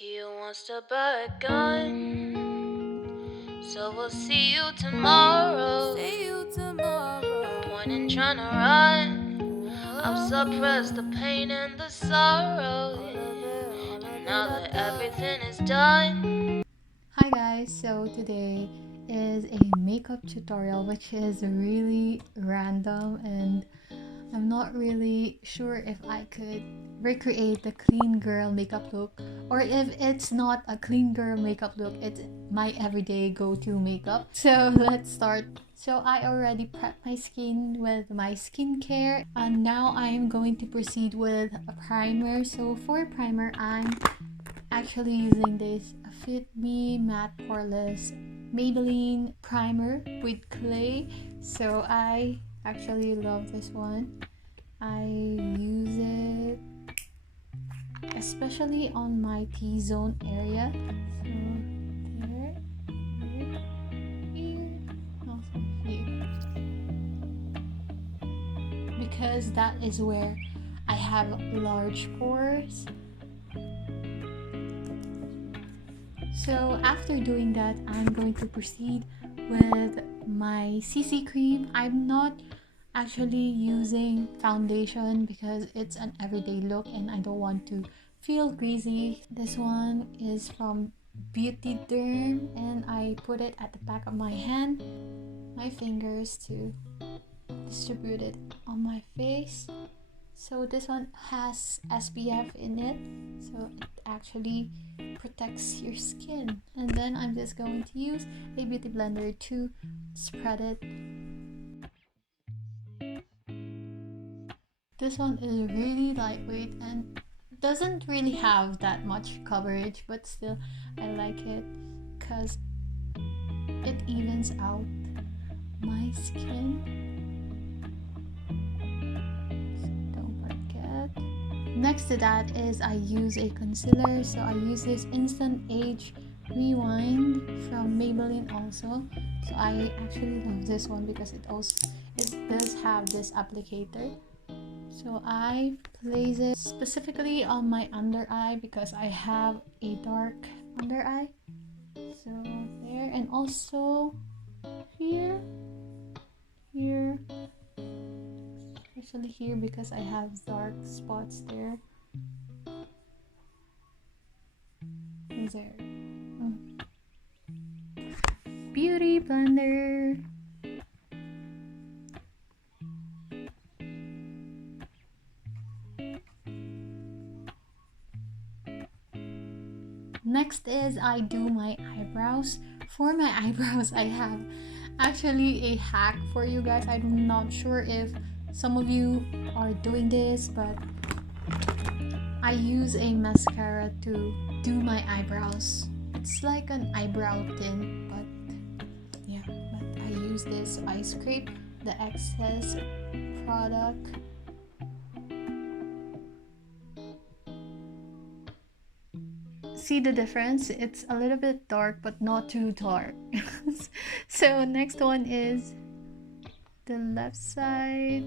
He wants to buy a gun, so we'll see you tomorrow. No point in trying to run. I've suppressed the pain and the sorrow. And now that everything is done. Hi guys, so today is a makeup tutorial which is really random and I'm not really sure if I could recreate the clean girl makeup look, or if it's not a clean girl makeup look, it's my everyday go-to makeup. So let's start. So I already prepped my skin with my skincare and now I'm going to proceed with a primer. So for primer, I'm actually using this Fit Me Matte Poreless Maybelline primer with clay. So I actually love this one. I use it especially on my T-zone area. So there, here, here, also here. Because that is where I have large pores. So after doing that, I'm going to proceed with my CC cream. I'm not actually using foundation because it's an everyday look and I don't want to feel greasy. This one is from Beauty Derm and I put it at the back of my hand, my fingers to distribute it on my face. So this one has SPF in it, so it actually protects your skin. And then I'm just going to use a beauty blender to spread it. This one is really lightweight and doesn't really have that much coverage, but still I like it because it evens out my skin. Next to that is I use a concealer. So I use this Instant Age Rewind from Maybelline also. So I actually love this one because it does have this applicator. So I place it specifically on my under eye because I have a dark under eye. So there, and also here, especially here because I have dark spots there. There. Beauty blender. Next is I do my eyebrows. For my eyebrows, I have actually a hack for you guys. I'm not sure if some of you are doing this, but I use a mascara to do my eyebrows. It's like an eyebrow tint, but yeah, but I use this. So I scrape the excess product. See the difference? It's a little bit dark but not too dark. So next one is the left side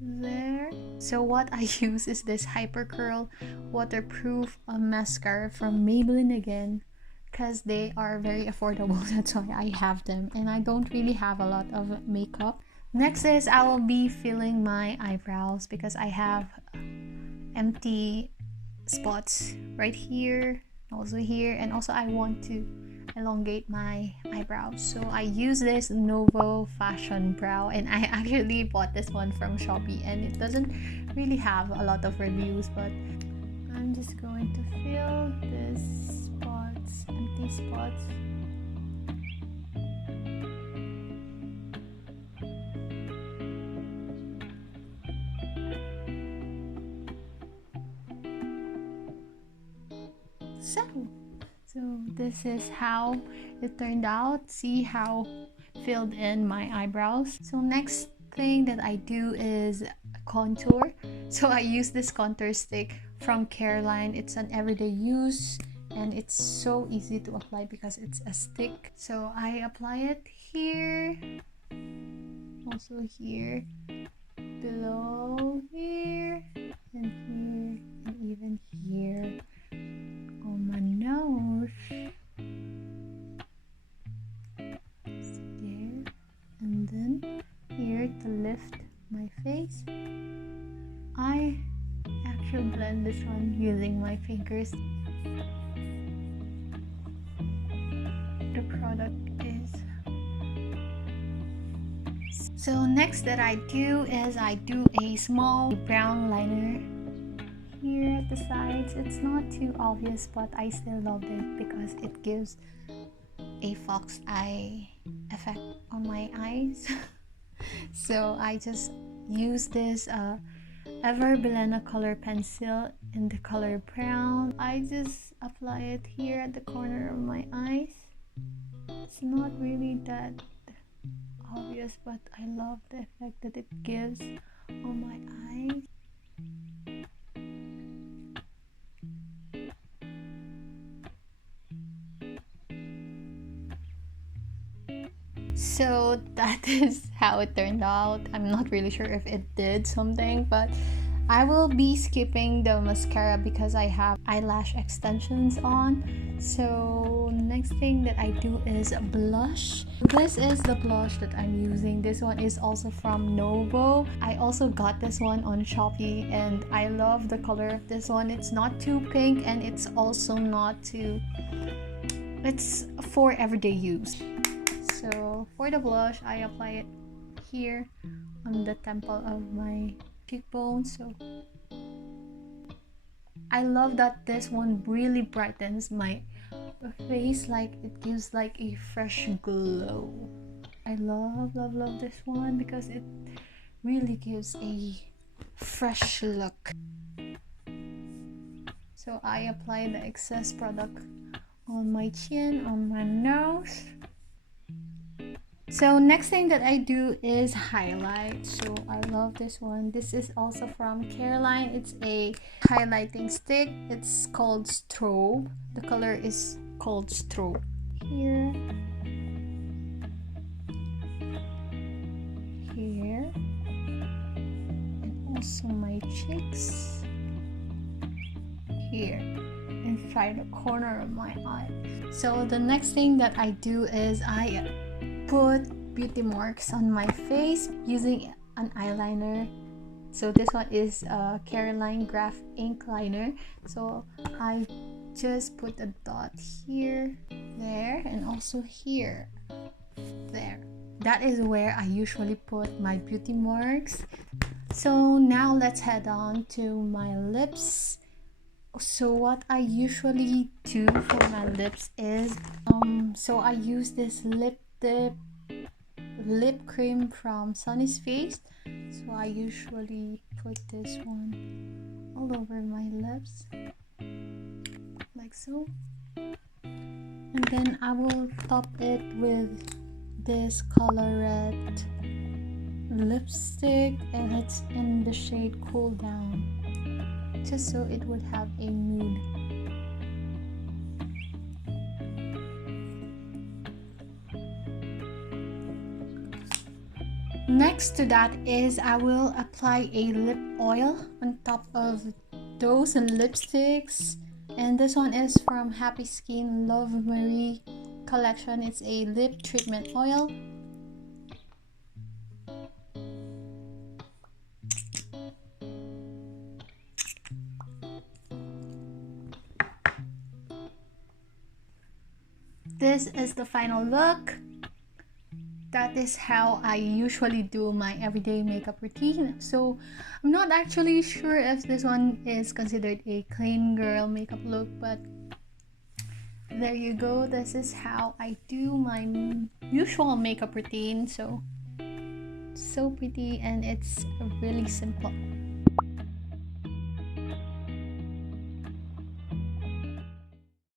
there. So what I use is this Hyper Curl waterproof mascara from Maybelline again because they are very affordable. That's why I have them and I don't really have a lot of makeup. Next is I will be filling my eyebrows because I have empty spots right here, also here, and also I want to elongate my eyebrows. So I use this Novo Fashion Brow and I actually bought this one from Shopee and it doesn't really have a lot of reviews, but I'm just going to fill these spots, empty spots. So this is how it turned out. See how filled in my eyebrows. So next thing that I do is contour. So I use this contour stick from Careline. It's an everyday use and it's so easy to apply because it's a stick. So I apply it here, also here, below here, and here, and even here. on this one using my fingers. The product is. So next that I do is I do a small brown liner here at the sides. It's not too obvious, but I still love it because it gives a fox eye effect on my eyes. So I just use this Ever Belena color pencil in the color brown. I just apply it here at the corner of my eyes. It's not really that obvious, but I love the effect that it gives on my eyes. So that is how it turned out. I'm not really sure if it did something, but I will be skipping the mascara because I have eyelash extensions on. So next thing that I do is blush. This is the blush that I'm using. This one is also from Novo. I also got this one on Shopee and I love the color of this one. It's not too pink and it's also not too... It's for everyday use. So for the blush, I apply it here on the temple of my cheekbone. So I love that this one really brightens my face, like it gives like a fresh glow. I love this one because it really gives a fresh look. So I apply the excess product on my chin, on my nose. So next thing that I do is highlight. So I love this one. This is also from Caroline. It's a highlighting stick. It's called Strobe. The color is called Strobe. Here. Here. And also my cheeks. Here. Inside the corner of my eye. So the next thing that I do is I put beauty marks on my face using an eyeliner. So this one is a Caroline Graph ink liner. So I just put a dot here, there, and also here, there. That is where I usually put my beauty marks. So now let's head on to my lips. So what I usually do for my lips is so I use this lip cream from Sunny's Face. So I usually put this one all over my lips like so, and then I will top it with this color red lipstick, and it's in the shade Cool Down, just so it would have a mood. Next to that is I will apply a lip oil on top of those lipsticks, and this one is from Happy Skin Love Marie collection. It's a lip treatment oil. This is the final look. That is how I usually do my everyday makeup routine. So I'm not actually sure if this one is considered a clean girl makeup look, but there you go. This is how I do my usual makeup routine. So pretty, and it's really simple.